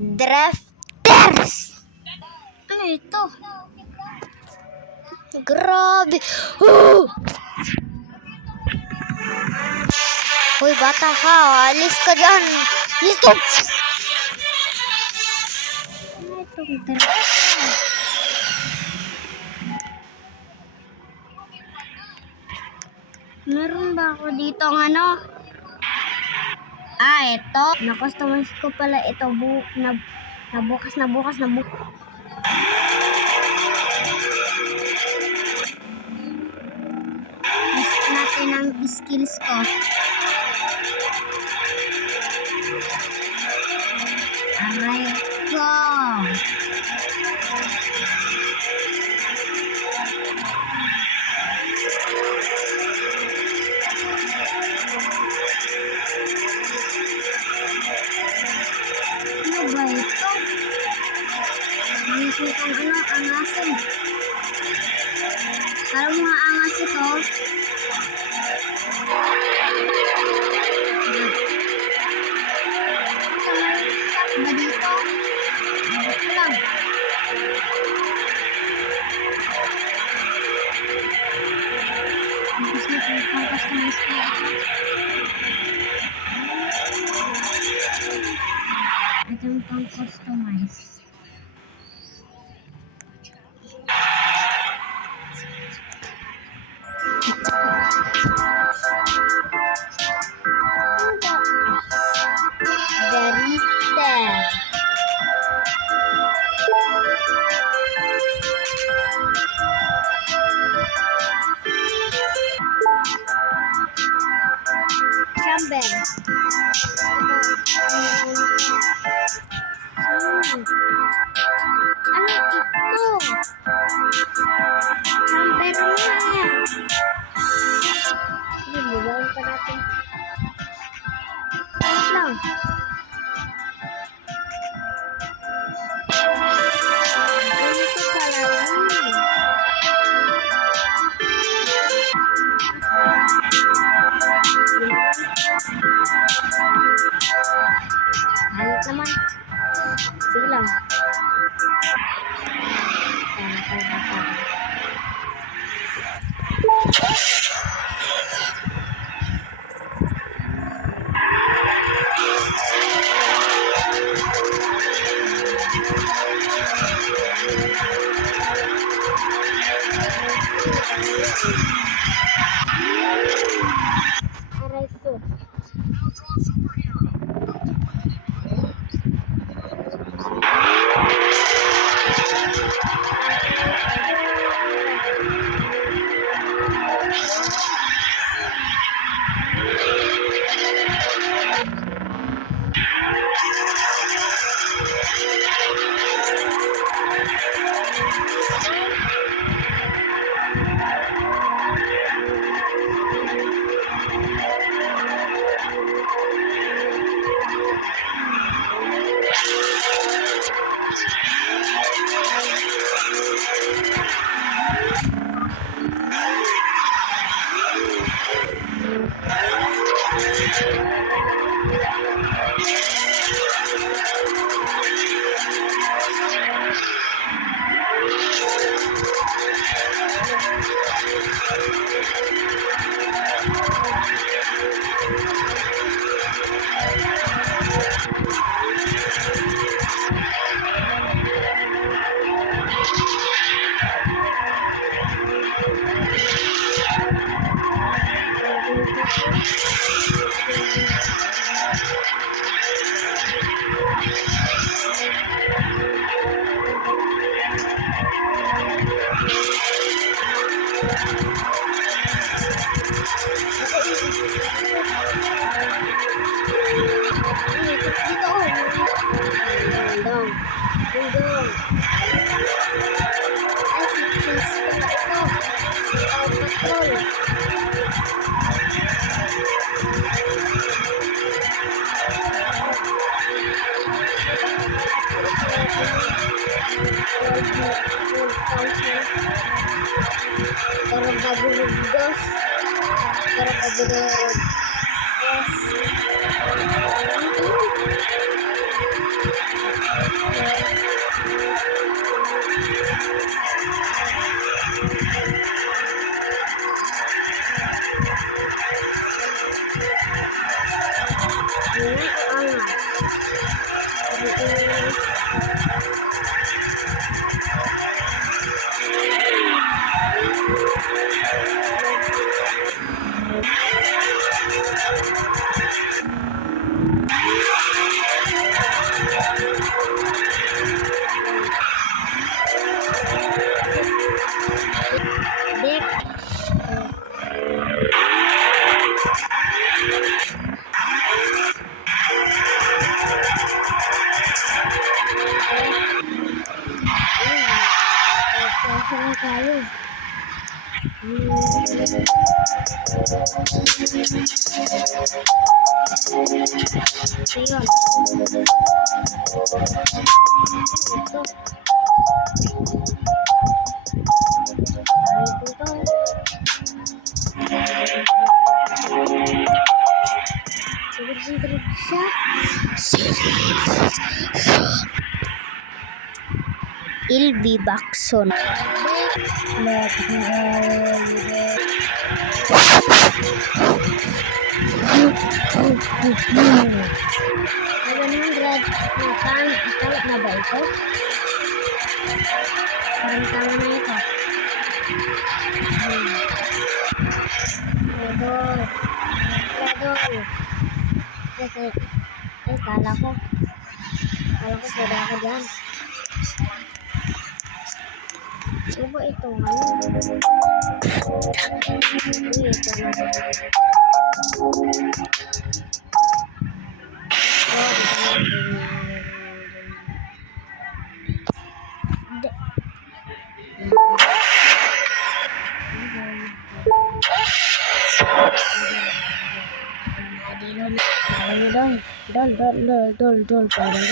Drafters! Ano ito? Grabe! Hoy, bata ka! Alis ka dyan! Stop! Ano itong drafters? Meron ba ako dito ng ano? Ito. Na-customize ko pala ito. Nabukas. Test natin ang skills ko. Aray ko. Ano ba ito? Nakikitang angasin. Parang mga angas ito. Ba dito? Ito lang. Gusto ko pang-customize ko ito. Ito yung pang-customize. Chamber. Ano ito? Chamber na yan. Sige, bubawan pa natin. Wait lang. Ganito pala yun. Hanap naman. Sige lang. Aray ko. Ingay o angas? Parang ingay. Dek. Sana tayo. Ayun. Ito. Sunod-sunod siya. Ilbi Bakson. Let me Tama na ba ito? Parang tama na ito. Redol. Redol. Kala ko pwede ako dyan. Ano ba ito? Ito na. Dol, parang